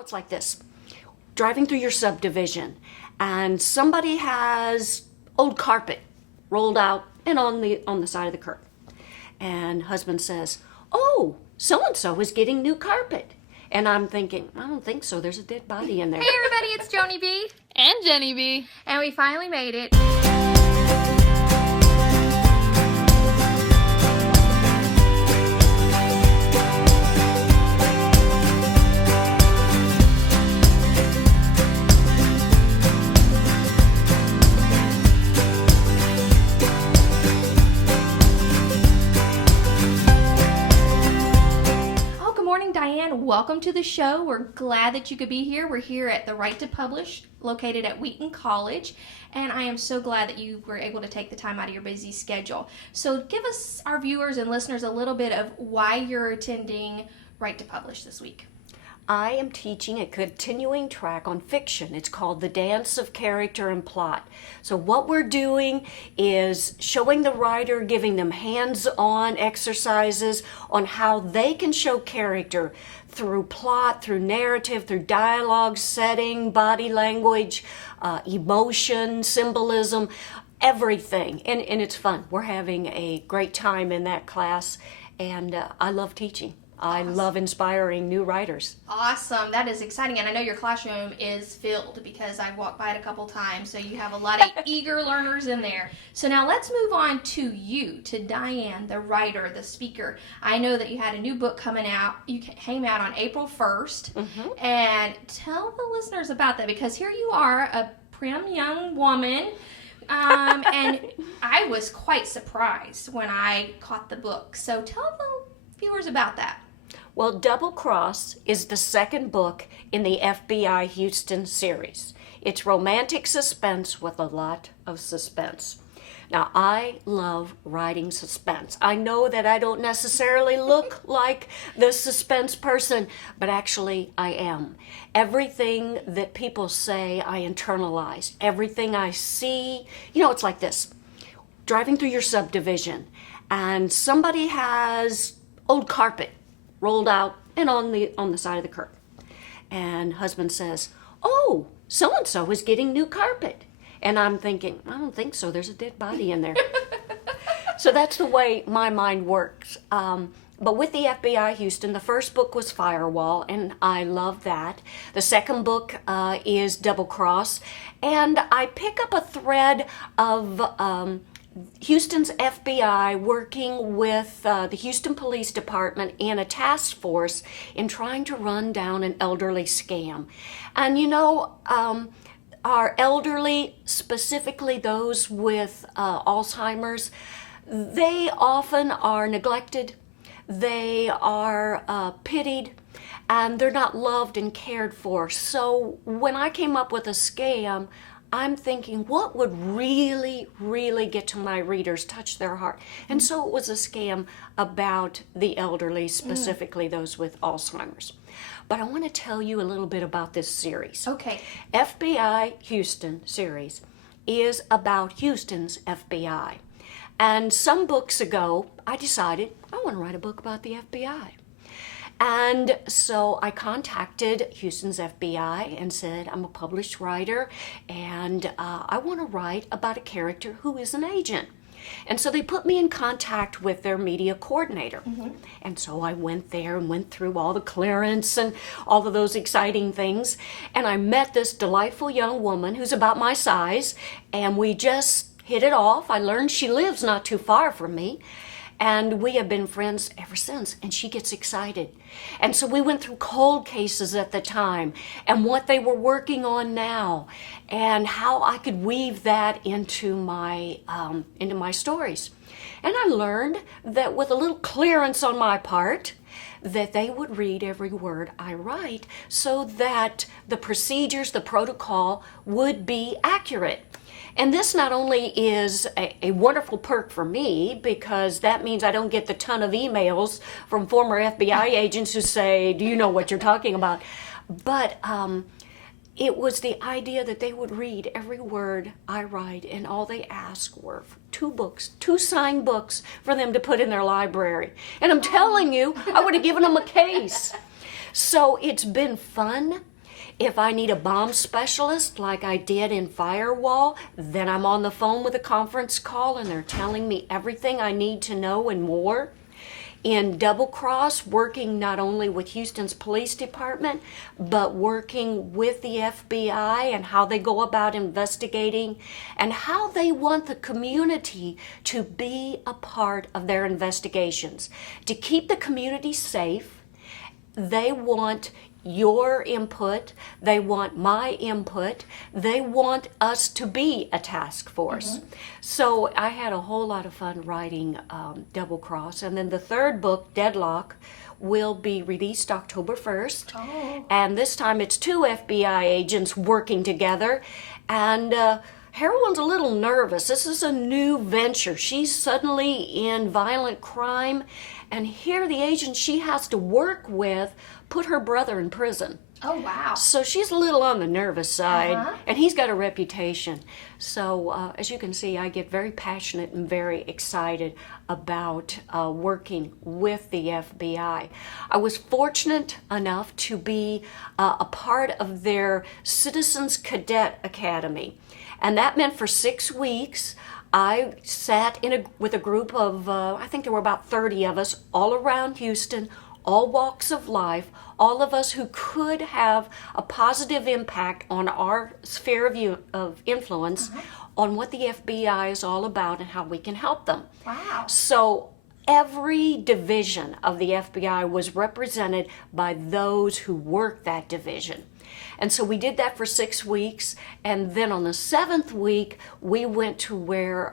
It's like this. Driving through your subdivision and somebody has old carpet rolled out and on the side of the curb. And husband says, "Oh, so-and-so is getting new carpet." And I'm thinking, I don't think so. There's a dead body in there. Hey everybody, it's Joni B. And Jenny B. And we finally made it. DiAnn, welcome to the show. We're glad that you could be here. We're here at the Right to Publish, located at Wheaton College, and I am so glad that you were able to take the time out of your busy schedule. So give us, our viewers and listeners, a little bit of why you're attending Right to Publish this week. I am teaching a continuing track on fiction. It's called The Dance of Character and Plot. So what we're doing is showing the writer, giving them hands-on exercises on how they can show character through plot, through narrative, through dialogue, setting, body language, emotion, symbolism, everything. And it's fun. We're having a great time in that class, and I love teaching. I love inspiring new writers. Awesome. That is exciting. And I know your classroom is filled because I've walked by it a couple times. So you have a lot of eager learners in there. So now let's move on to you, to DiAnn, the writer, the speaker. I know that you had a new book coming out. You came out on April 1st. Mm-hmm. And tell the listeners about that, because here you are, a prim young woman. And I was quite surprised when I caught the book. So tell the viewers about that. Well, Double Cross is the second book in the FBI Houston series. It's romantic suspense with a lot of suspense. Now, I love writing suspense. I know that I don't necessarily look like the suspense person, but actually I am. Everything that people say, I internalize. Everything I see, it's like this. Driving through your subdivision and somebody has old carpet rolled out and on the side of the curb. And husband says, "Oh, so-and-so is getting new carpet." And I'm thinking, I don't think so. There's a dead body in there. So that's the way my mind works. But with the FBI Houston, the first book was Firewall, and I love that. The second book is Double Cross. And I pick up a thread of Houston's FBI working with the Houston Police Department in a task force in trying to run down an elderly scam. And our elderly, specifically those with Alzheimer's, they often are neglected, they are pitied, and they're not loved and cared for. So when I came up with a scam, I'm thinking, what would really, really get to my readers, touch their heart? And so it was a scam about the elderly, specifically those with Alzheimer's. But I want to tell you a little bit about this series. Okay. FBI Houston series is about Houston's FBI. And some books ago, I decided I want to write a book about the FBI. And so I contacted Houston's FBI and said, I'm a published writer and I want to write about a character who is an agent. And so they put me in contact with their media coordinator. Mm-hmm. And so I went there and went through all the clearance and all of those exciting things. And I met this delightful young woman who's about my size, and we just hit it off. I learned she lives not too far from me. And we have been friends ever since, and she gets excited. And so we went through cold cases at the time and what they were working on now and how I could weave that into my stories. And I learned that with a little clearance on my part, that they would read every word I write so that the procedures, the protocol would be accurate. And this not only is a wonderful perk for me, because that means I don't get the ton of emails from former FBI agents who say, do you know what you're talking about? But it was the idea that they would read every word I write, and all they asked were two signed books for them to put in their library. And I'm telling you, I would have given them a case. So it's been fun. If I need a bomb specialist like I did in Firewall, then I'm on the phone with a conference call and they're telling me everything I need to know and more. In Double Cross, working not only with Houston's police department, but working with the FBI and how they go about investigating and how they want the community to be a part of their investigations. To keep the community safe, they want your input, they want my input, they want us to be a task force. So I had a whole lot of fun writing Double Cross. And then the third book, Deadlock, will be released October 1st. Oh. And this time it's two FBI agents working together. And Heroine's a little nervous. This is a new venture. She's suddenly in violent crime. And here the agent she has to work with put her brother in prison. Oh, wow. So she's a little on the nervous side, and he's got a reputation. So as you can see, I get very passionate and very excited about working with the FBI. I was fortunate enough to be a part of their Citizens Cadet Academy, and that meant for 6 weeks, I sat with a group of, I think there were about 30 of us all around Houston, all walks of life, all of us who could have a positive impact on our sphere of influence on what the FBI is all about and how we can help them. Wow. So every division of the FBI was represented by those who work that division. And so we did that for 6 weeks, and then on the 7th week, we went to where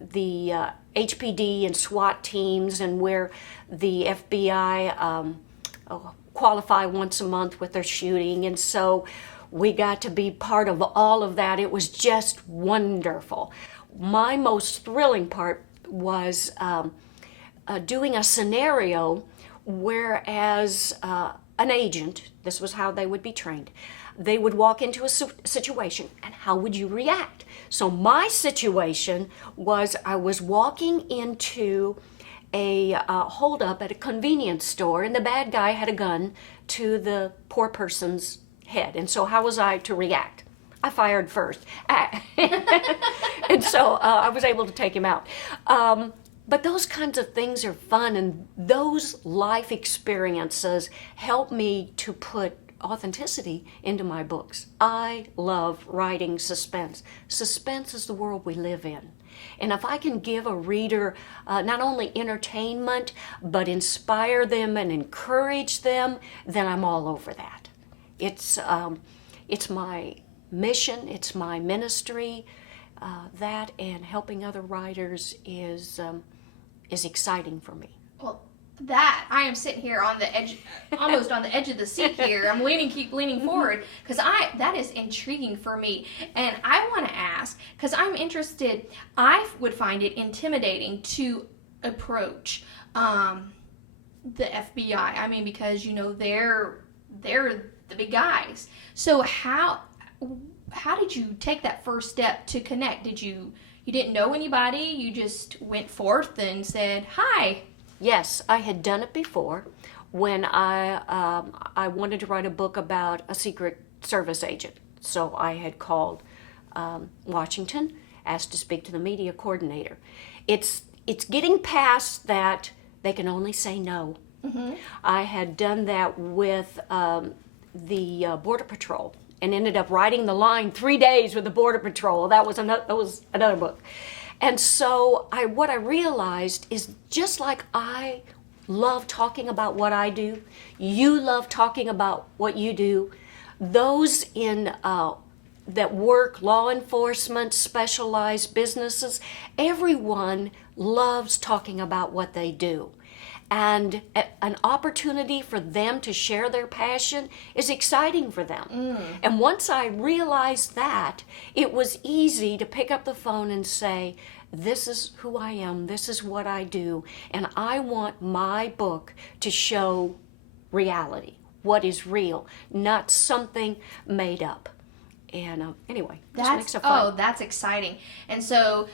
the HPD and SWAT teams and where the FBI qualify once a month with their shooting. And so we got to be part of all of that. It was just wonderful. My most thrilling part was doing a scenario whereas an agent, this was how they would be trained, they would walk into a situation and how would you react? So my situation was I was walking into a holdup at a convenience store and the bad guy had a gun to the poor person's head. And so how was I to react? I fired first. And so I was able to take him out. But those kinds of things are fun, and those life experiences help me to put authenticity into my books. I love writing suspense. Suspense is the world we live in. And if I can give a reader not only entertainment, but inspire them and encourage them, then I'm all over that. It's my mission, it's my ministry. That and helping other writers is exciting for me. Well, that I am sitting here on the edge, almost on the edge of the seat here. I'm keep leaning forward because that is intriguing for me, and I want to ask because I'm interested. I would find it intimidating to approach the FBI. I mean, because they're the big guys. So how did you take that first step to connect? You didn't know anybody? You just went forth and said hi? Yes, I had done it before when I wanted to write a book about a Secret Service agent. So I had called Washington, asked to speak to the media coordinator. It's getting past that they can only say no. Mm-hmm. I had done that with the Border Patrol and ended up writing the line 3 days with the Border Patrol. That was another book. And so what I realized is just like I love talking about what I do, you love talking about what you do, those in that work, law enforcement, specialized businesses, everyone loves talking about what they do. And an opportunity for them to share their passion is exciting for them. Mm. And once I realized that, it was easy to pick up the phone and say, this is who I am, this is what I do, and I want my book to show reality, what is real, not something made up. And anyway, just makes it fun. Oh, that's exciting. And so,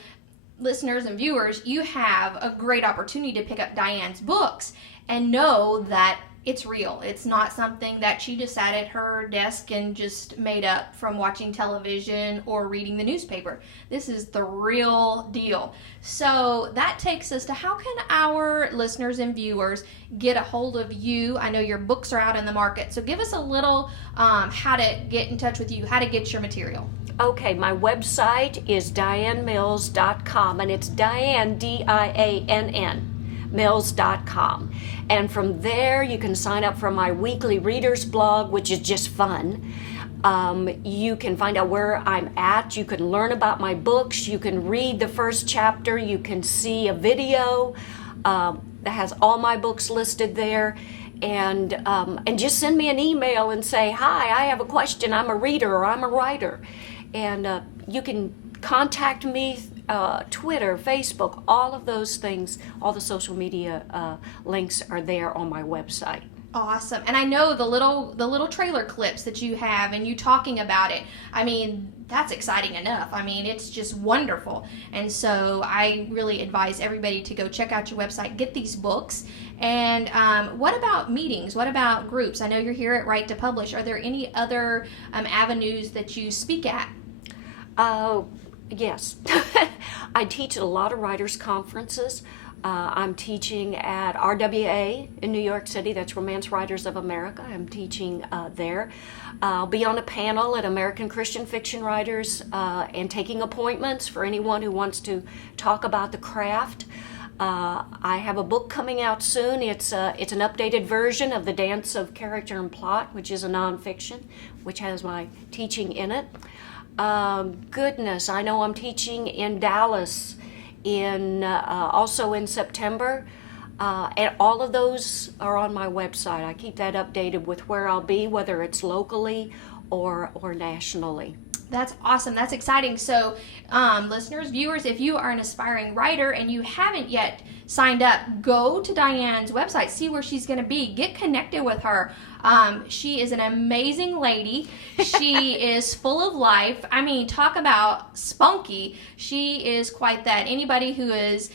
listeners and viewers, you have a great opportunity to pick up DiAnn's books and know that it's real. It's not something that she just sat at her desk and just made up from watching television or reading the newspaper. This is the real deal. So that takes us to, how can our listeners and viewers get a hold of you? I know your books are out in the market, so give us a little how to get in touch with you, how to get your material. Okay, my website is DiAnnMills.com, and it's DiAnn, DiAnn, mills.com. And from there, you can sign up for my weekly readers blog, which is just fun. You can find out where I'm at. You can learn about my books. You can read the first chapter. You can see a video that has all my books listed there. And just send me an email and say, hi, I have a question. I'm a reader or I'm a writer. And you can contact me, Twitter, Facebook, all of those things, all the social media links are there on my website. Awesome. And I know the little trailer clips that you have and you talking about it. I mean, that's exciting enough. I mean, it's just wonderful. And so I really advise everybody to go check out your website, get these books. And what about meetings? What about groups? I know you're here at Right to Publish. Are there any other avenues that you speak at? Yes. I teach at a lot of writers' conferences. I'm teaching at RWA in New York City. That's Romance Writers of America. I'm teaching there. I'll be on a panel at American Christian Fiction Writers and taking appointments for anyone who wants to talk about the craft. I have a book coming out soon. It's an updated version of The Dance of Character and Plot, which is a nonfiction, which has my teaching in it. Goodness, I know I'm teaching in Dallas also in September, and all of those are on my website. I keep that updated with where I'll be, whether it's locally or nationally. That's awesome. That's exciting. So, listeners, viewers, if you are an aspiring writer and you haven't yet signed up, go to DiAnn's website, see where she's going to be, get connected with her. She is an amazing lady. She is full of life. I mean, talk about spunky. She is quite that. Anybody who is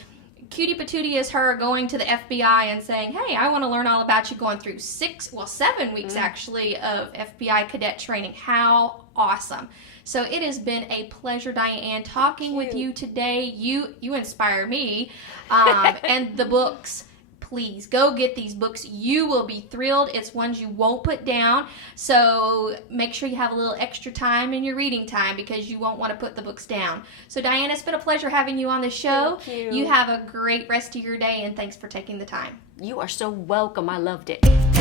cutie patootie as her going to the FBI and saying, hey, I want to learn all about you, going through 7 weeks actually of FBI cadet training. How awesome. So it has been a pleasure, DiAnn, talking with you today. You inspire me. And the books, please go get these books. You will be thrilled. It's ones you won't put down. So make sure you have a little extra time in your reading time because you won't want to put the books down. So DiAnn, it's been a pleasure having you on the show. Thank you. You have a great rest of your day, and thanks for taking the time. You are so welcome. I loved it.